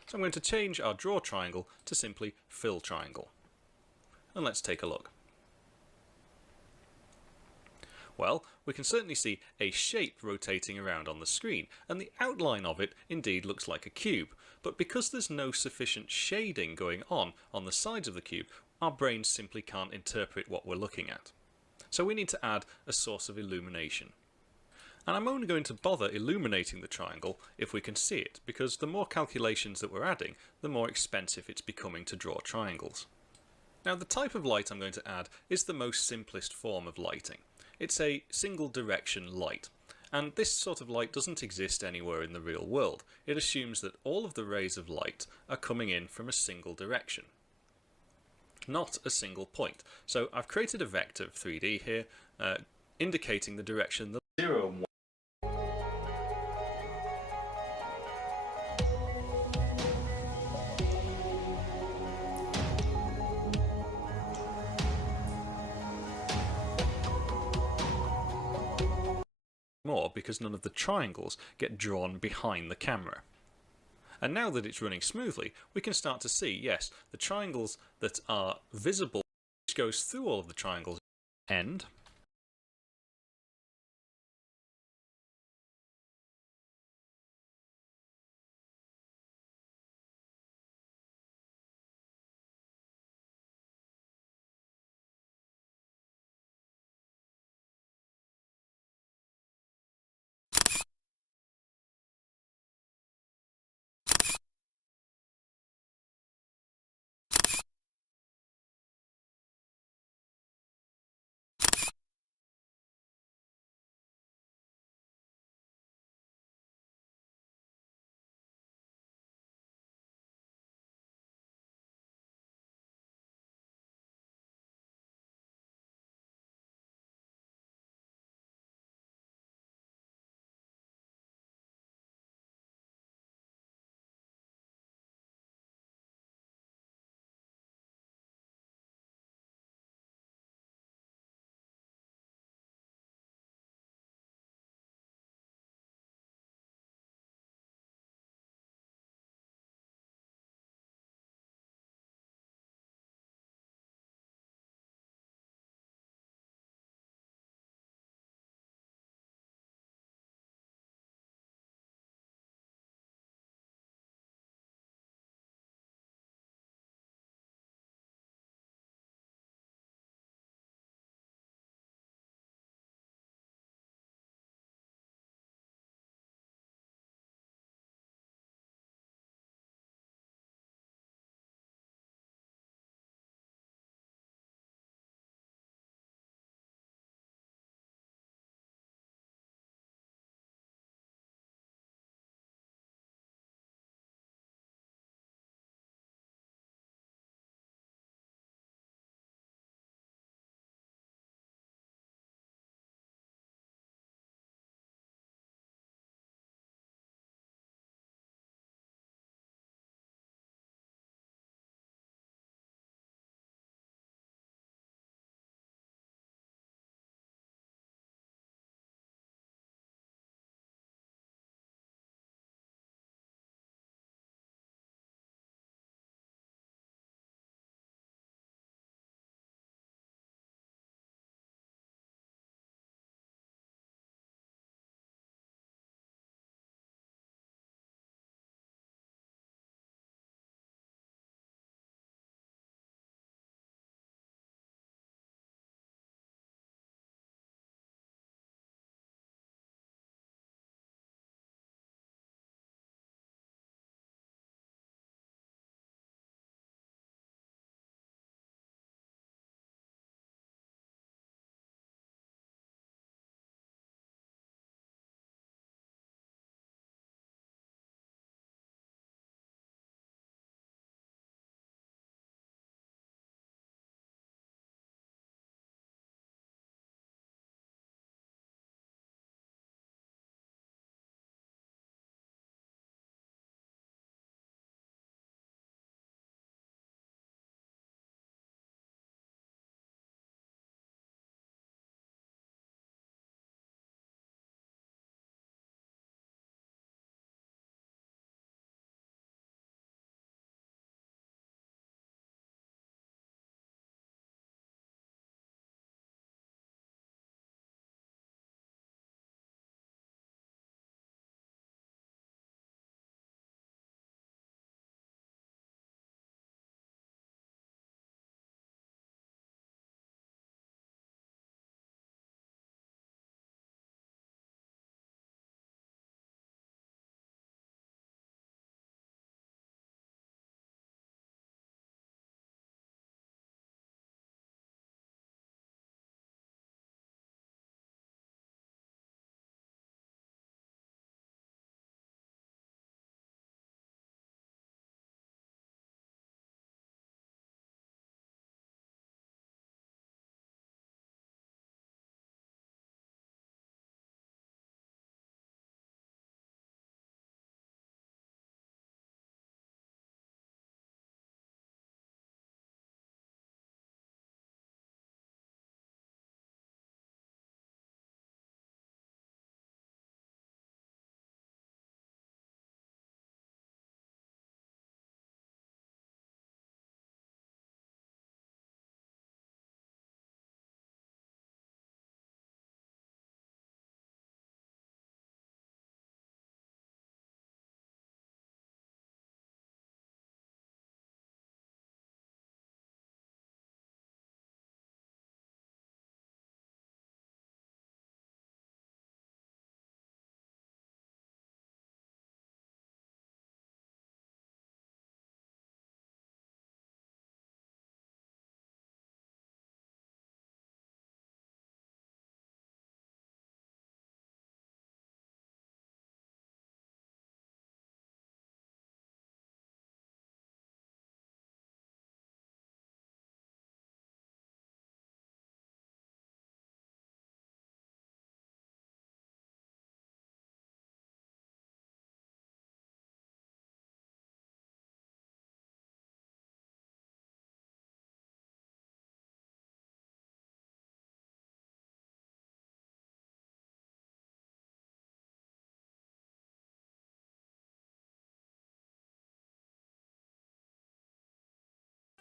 So I'm going to change our draw triangle to simply fill triangle. And let's take a look. Well, we can certainly see a shape rotating around on the screen, and the outline of it indeed looks like a cube. But because there's no sufficient shading going on the sides of the cube, our brains simply can't interpret what we're looking at. So we need to add a source of illumination. And I'm only going to bother illuminating the triangle if we can see it, because the more calculations that we're adding, the more expensive it's becoming to draw triangles. Now, the type of light I'm going to add is the most simplest form of lighting. It's a single direction light, and this sort of light doesn't exist anywhere in the real world. It assumes that all of the rays of light are coming in from a single direction, not a single point. So I've created a vector of 3D here, indicating the direction the 0 and 1. more because none of the triangles get drawn behind the camera. And now that it's running smoothly, we can start to see, yes, the triangles that are visible, which goes through all of the triangles, end.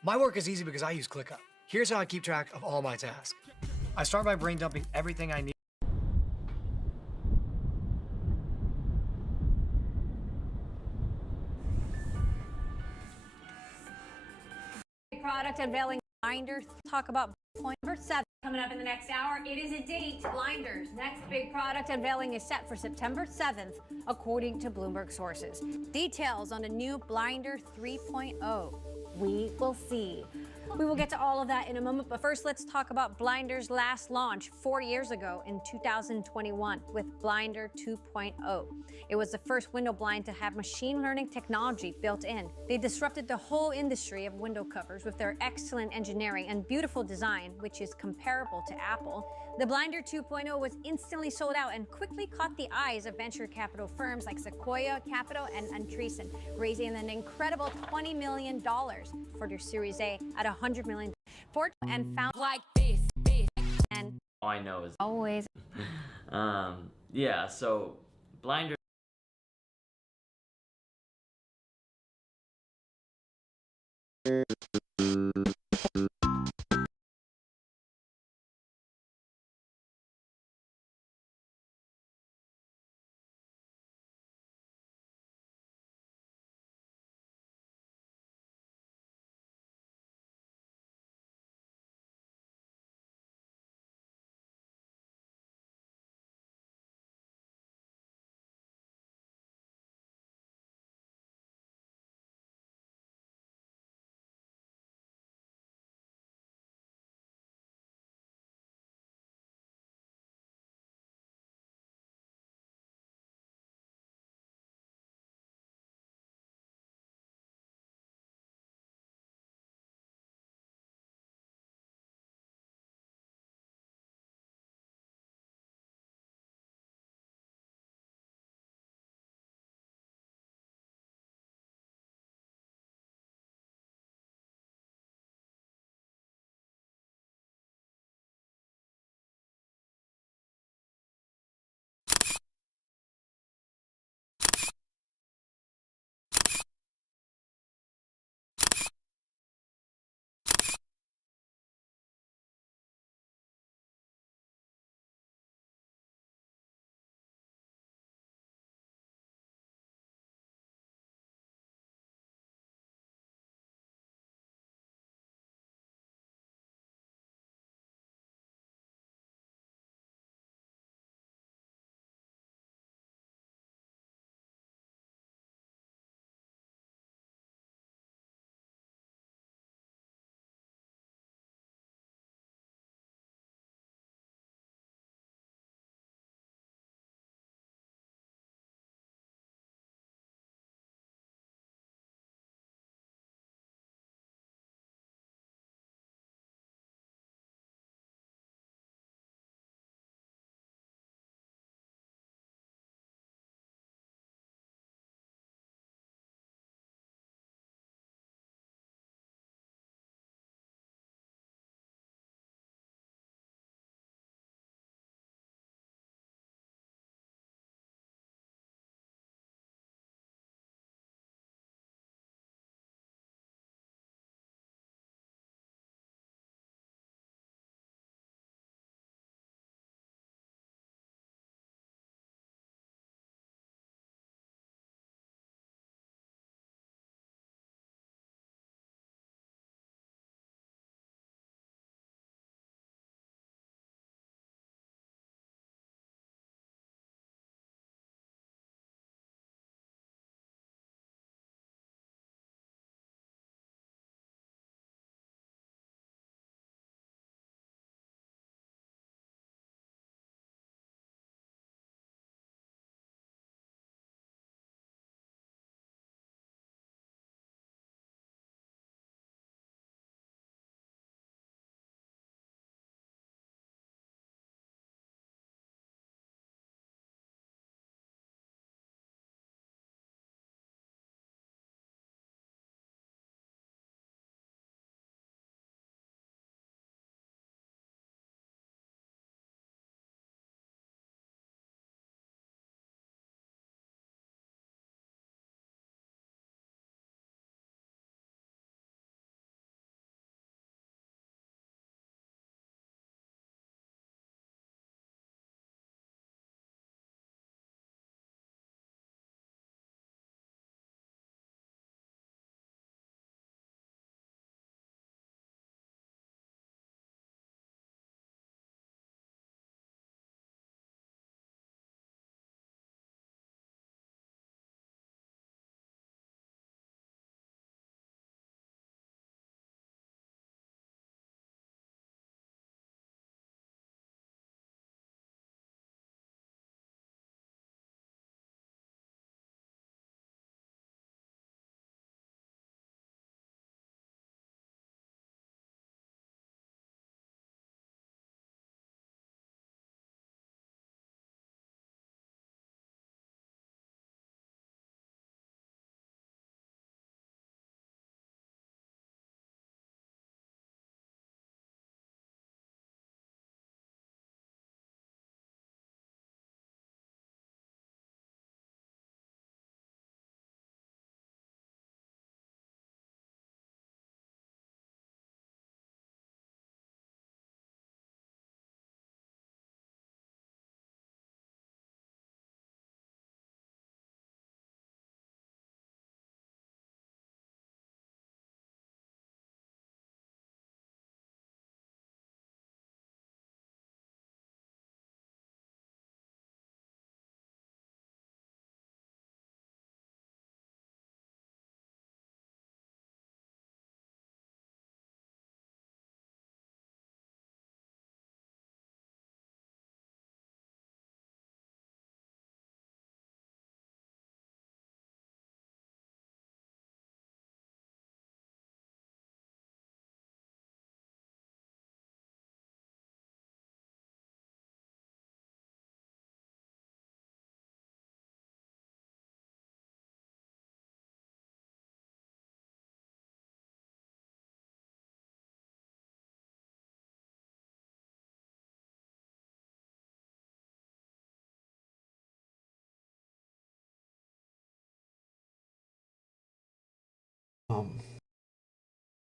My work is easy because I use ClickUp. Here's how I keep track of all my tasks. I start by brain dumping everything I need. Product unveiling blinders. Talk about point number 7 coming up in the next hour. It is a date. Blinders. Next big product unveiling is set for September 7th, according to Bloomberg sources. Details on a new Blinder 3.0. We will see. We will get to all of that in a moment, but first let's talk about Blinder's last launch 4 years ago in 2021 with Blinder 2.0. It was the first window blind to have machine learning technology built in. They disrupted the whole industry of window covers with their excellent engineering and beautiful design, which is comparable to Apple. The Blinder 2.0 was instantly sold out and quickly caught the eyes of venture capital firms like Sequoia Capital and Andreessen, raising an incredible $20 million for their Series A at $100 million. And found like this. And all I know is always. Yeah, so Blinder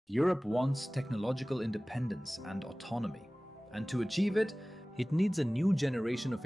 Europe wants technological independence and autonomy, and to achieve it, it needs a new generation of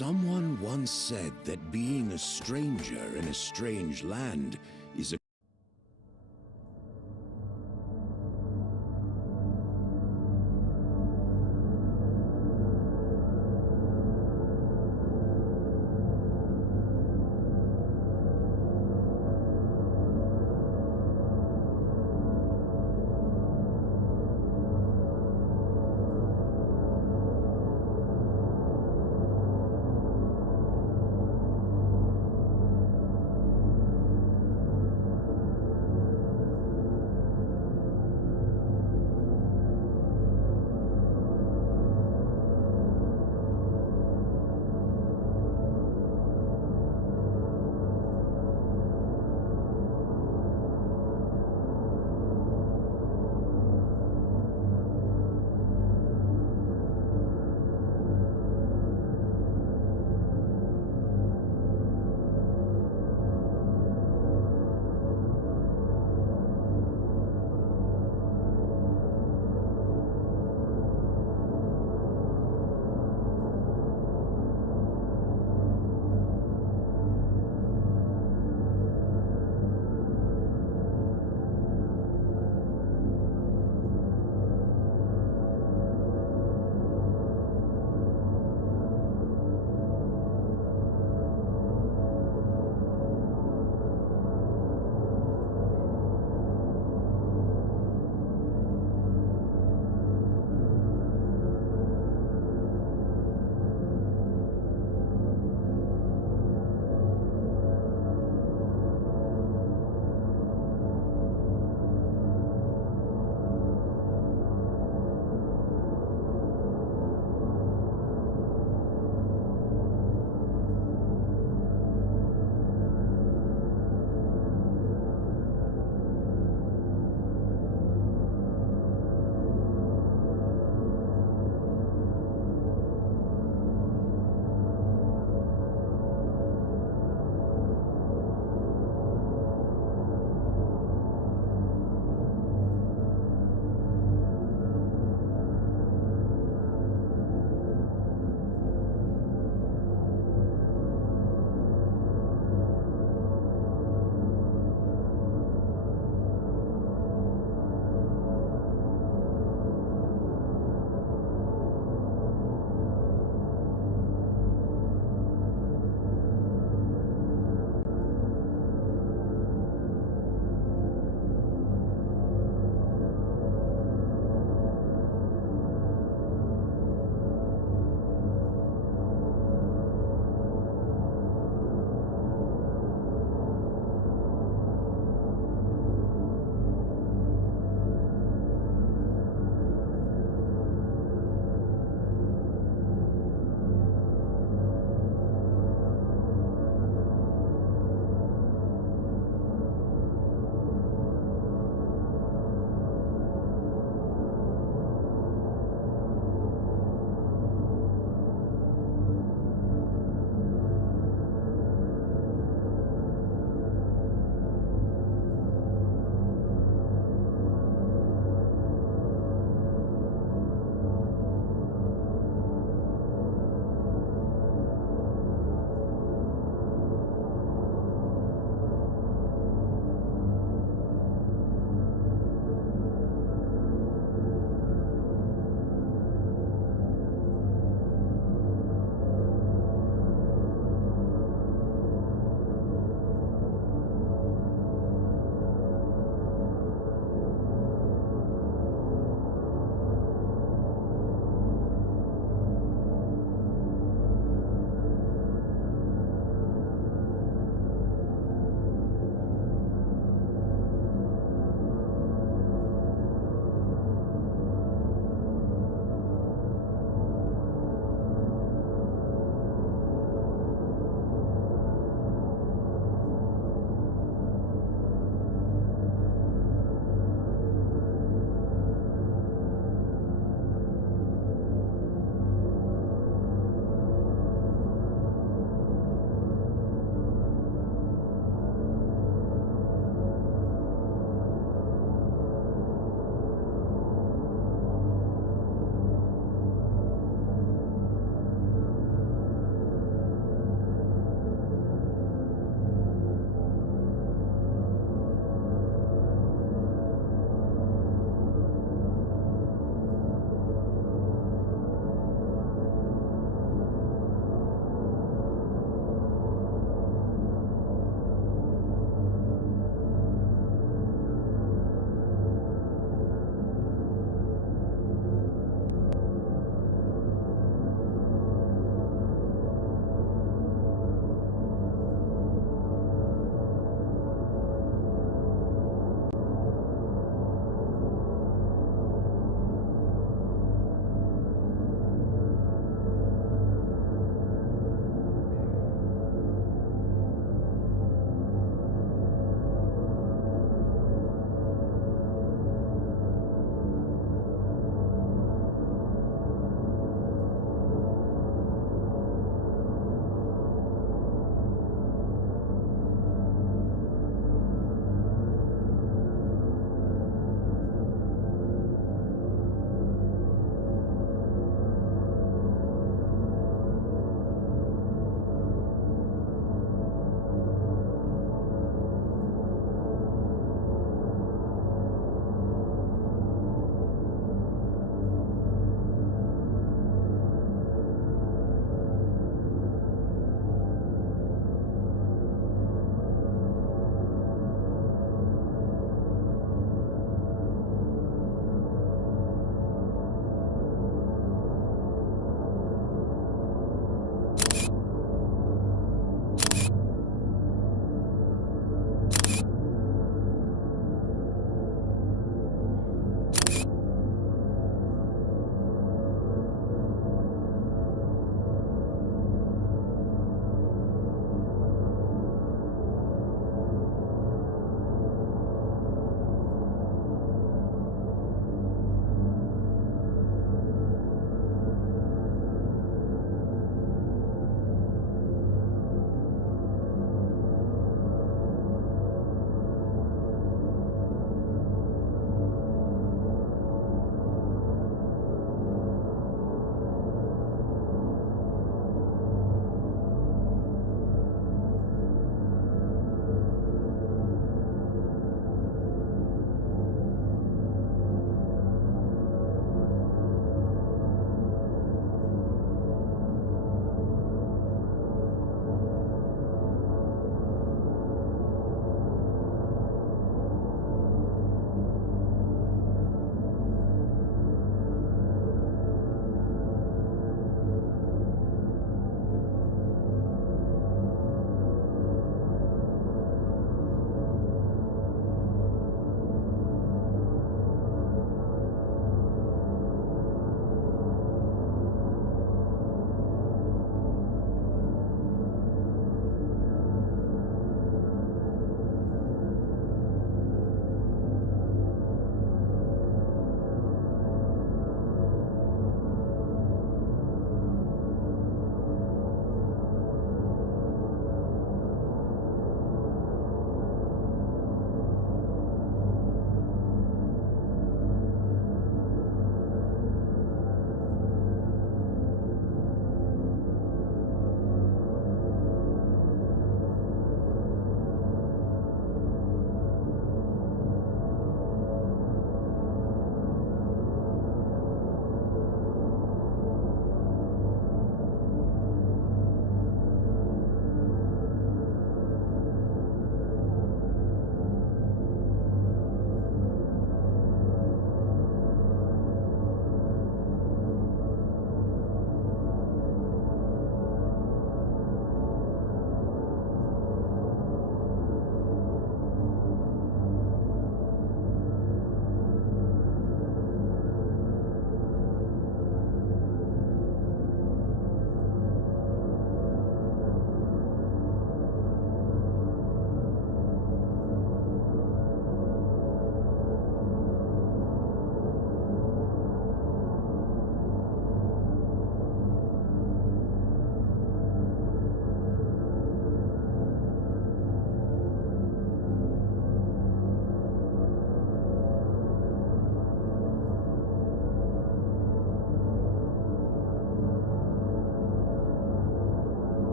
Someone once said that being a stranger in a strange land is a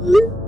Bye.